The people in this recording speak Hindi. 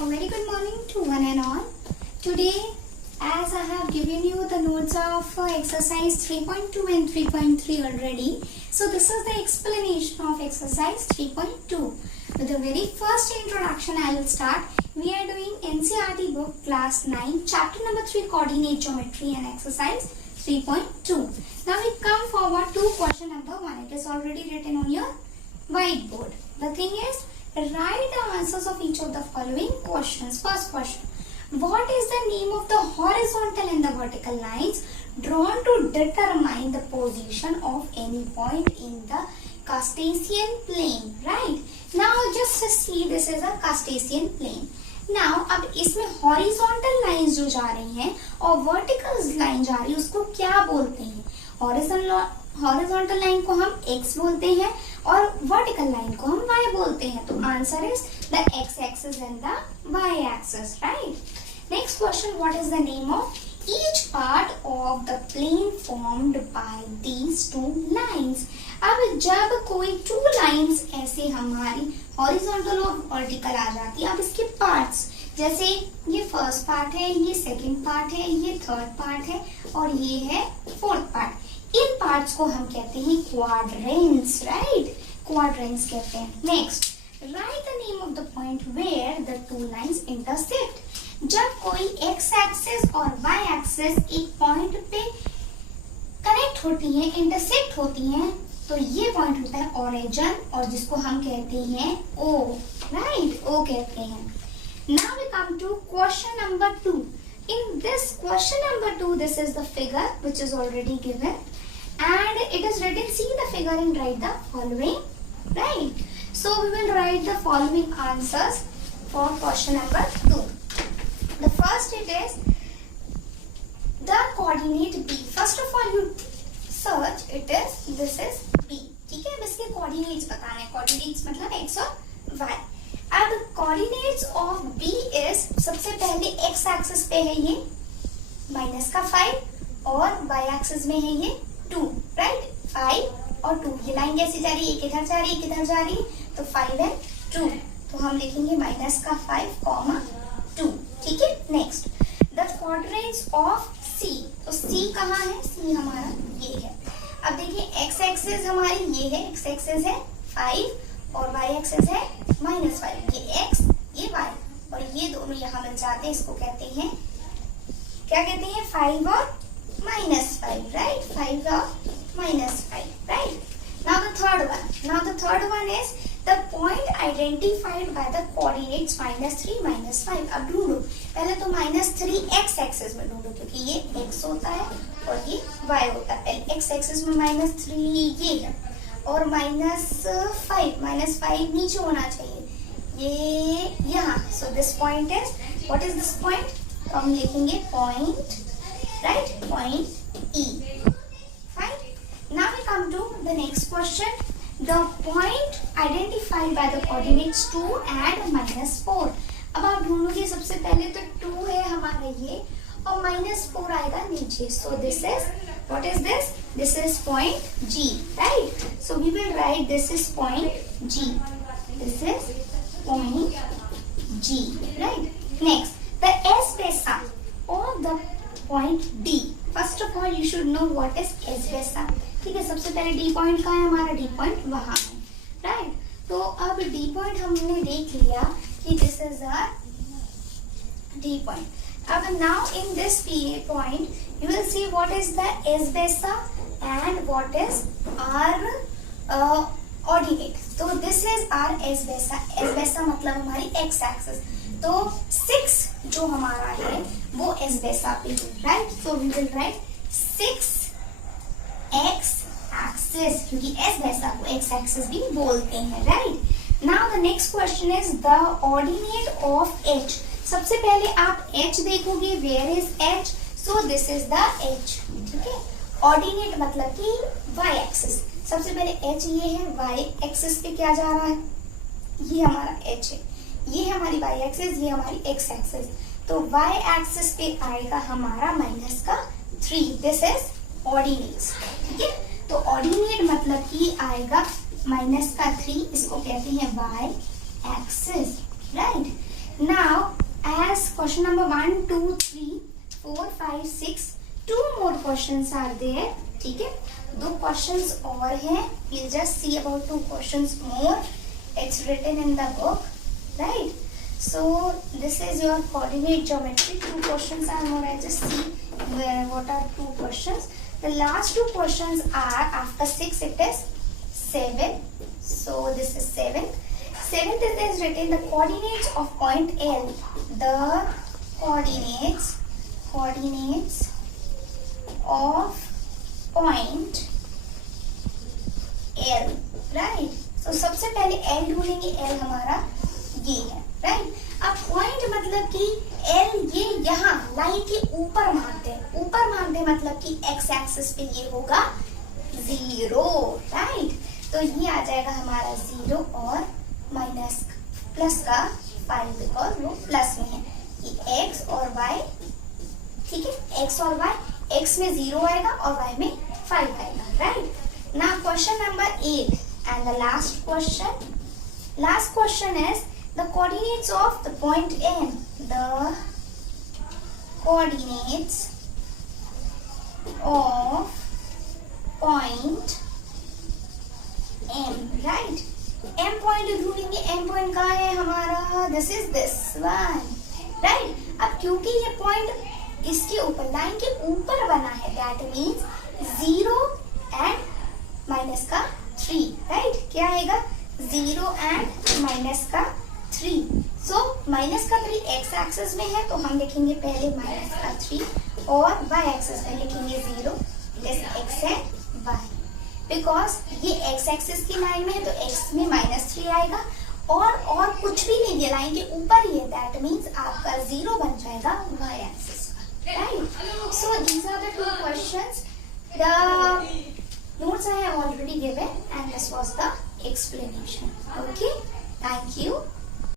A very good morning to one and all. Today, as I have given you the notes of exercise 3.2 and 3.3 already, so this is the explanation of exercise 3.2. With the very first introduction, I will start. We are doing NCERT book class 9, chapter number 3, coordinate geometry and exercise 3.2. Now we come forward to question number 1. It is already written on your whiteboard. The thing is, write the answers of each of the following questions. First question. What is the name of the horizontal and the vertical lines drawn to determine the position of any point in the Cartesian plane? Right. Now just see, this is a Cartesian plane. Now अब इसमें horizontal lines जो जा रही हैं और vertical line जा रही है उसको क्या बोलते हैं? हॉरिजॉन्टल लाइन को हम x बोलते हैं और वर्टिकल लाइन को हम y बोलते हैं. तो answer is the x axis and the y axis. Right. Next question. What is the name of each part of the plane formed by these two lines? अब जब कोई टू लाइंस ऐसे हमारी हॉरिजॉन्टल और वर्टिकल आ जाती है, अब इसके पार्ट्स जैसे ये फर्स्ट पार्ट है, ये सेकंड पार्ट है, ये थर्ड पार्ट है और ये है फोर्थ पार्ट. इन पार्ट्स को हम कहते हैं क्वाड्रेंट्स. राइट, क्वाड्रेंट्स कहते हैं. Next, right the name of the point where the two lines intersect. जब कोई एक्स एक्सिस और वाई एक्सिस एक पॉइंट पे कनेक्ट होती है, इंटरसेक्ट होती हैं, तो ये पॉइंट होता है ओरिजिन और जिसको हम कहते हैं ओ. राइट, ओ कहते हैं. Now we come to question number 2. In this question number 2, this is the figure which is already given and it is written, see the figure and write the following. Right. So we will write the following answers for question number 2. The first it is the coordinate B. First of all you search it is, this is B. ठीक है, अब इसके coordinates बताना है. Coordinates मतलब x और y. अब कोऑर्डिनेट्स ऑफ B इज, सबसे पहले x एक्सिस पे है ये -5 और y एक्सिस में है ये 2. राइट, 5 और 2. ये लाइन कैसे जा रही है? एक इधर जा रही है, एक इधर जा रही है, तो 5 एंड 2. तो हम लिखेंगे -5, 2. ठीक है. Next, the quadrants of C. तो C कहाँ है? C हमारा ये है. अब देखिए x एक्सिस हमारी ये है, x एक्सिस है 5 और y एक्सिस है -5. ये x, ये y और ये दोनों यहाँ मिल जाते हैं. इसको कहते हैं, क्या कहते हैं? 5 और -5. राइट, 5 और -5. Right. Now the third one is the point identified by the coordinates -3, -5. अब ढूंढो. पहले तो -3 x एक्सिस में ढूंढो क्योंकि ये x होता है और ये y होता है. पहले x एक्सिस में -3 ये है और -5 नीचे होना चाहिए, ये यहाँ. So this point is, what is this point? तो हम लिखेंगे point, right, point E. Fine. Now we come to the next question. The point identified by the coordinates 2 and -4. अब आप ढूंढोगे, सबसे पहले तो 2 है हमारा ये और -4 आएगा नीचे. सो this is, what is this? This is point G. Right. So we will write this is point G. This is point G. Right. Next, the S besa of the point D. First of all, you should know what is S besa. ठीक है. सबसे पहले D point कहाँ है? हमारा D point वहाँ है. Right. तो अब D point हमने देख लिया कि this is a D point. Now in this point you will see what is the S besa and what is our ordinate. So this is our S besa. S besa मतलब हमारी x axis. तो 6 जो हमारा है वो S besa पे है. Right. So we will write 6 x axis क्योंकि S besa को x axis भी बोलते हैं. Right. Now the next question is the ordinate of h. सबसे पहले आप h देखोगे. Where is h? So this is the h. ठीक है. ऑर्डिनेट मतलब कि y एक्सिस. सबसे पहले h ये है, y एक्सिस पे क्या जा रहा है? ये हमारा h है, ये है हमारी y एक्सिस, ये हमारी x एक्सिस. तो y एक्सिस पे आएगा हमारा -3. This is ordinates. ठीक है. तो ऑर्डिनेट मतलब कि आएगा -3. इसको कहते हैं y axis. Right. Now, as question number 1, 2, 3, 4, 5, 6, 2 more questions are there. ठीक है, 2 questions और हैं. We'll just see about 2 questions more. It's written in the book, right? So this is your coordinate geometry. 2 questions are more. I just see what are 2 questions. The last 2 questions are after 6. It is 7. So this is 7. 7th is written the coordinates of point L. The coordinates of point L, right? So सबसे पहले L ढूंढेंगे. L हमारा ये है, right? अब पॉइंट मतलब कि L ये यहाँ लाइन के ऊपर मानते हैं. ऊपर मानते मतलब कि x एक्सिस पे ये होगा 0, right? तो ये आ जाएगा हमारा 0 और माइनस प्लस का 5 बिकॉज वो प्लस में है. ये x और y, ठीक है, x और y, x में 0 आएगा और y में 5 आएगा, right? Now question number 8 and the last question is the coordinates of the point n. The coordinates of point m, right? m point ढूंढेंगे. m पॉइंट कहाँ है हमारा? This is this one, right? अब क्योंकि ये पॉइंट इसके ऊपर लाइन के ऊपर बना है, दैट मीन्स 0 एंड माइनस का 3, राइट? क्या आएगा? 0 एंड माइनस का 3. सो माइनस का 3 x एक्सिस में है तो हम लिखेंगे पहले माइनस का 3 और y एक्सिस में लिखेंगे 0. This x and y. Because ये x एक्सिस की लाइन में है तो x में -3 आएगा और कुछ भी नहीं दिया, लाइन के ऊपर ही है, दैट मीन्स आपका 0 बन जाएगा y axis, right? So these are the 2 questions. The notes I have already given and this was the explanation. Okay, thank you.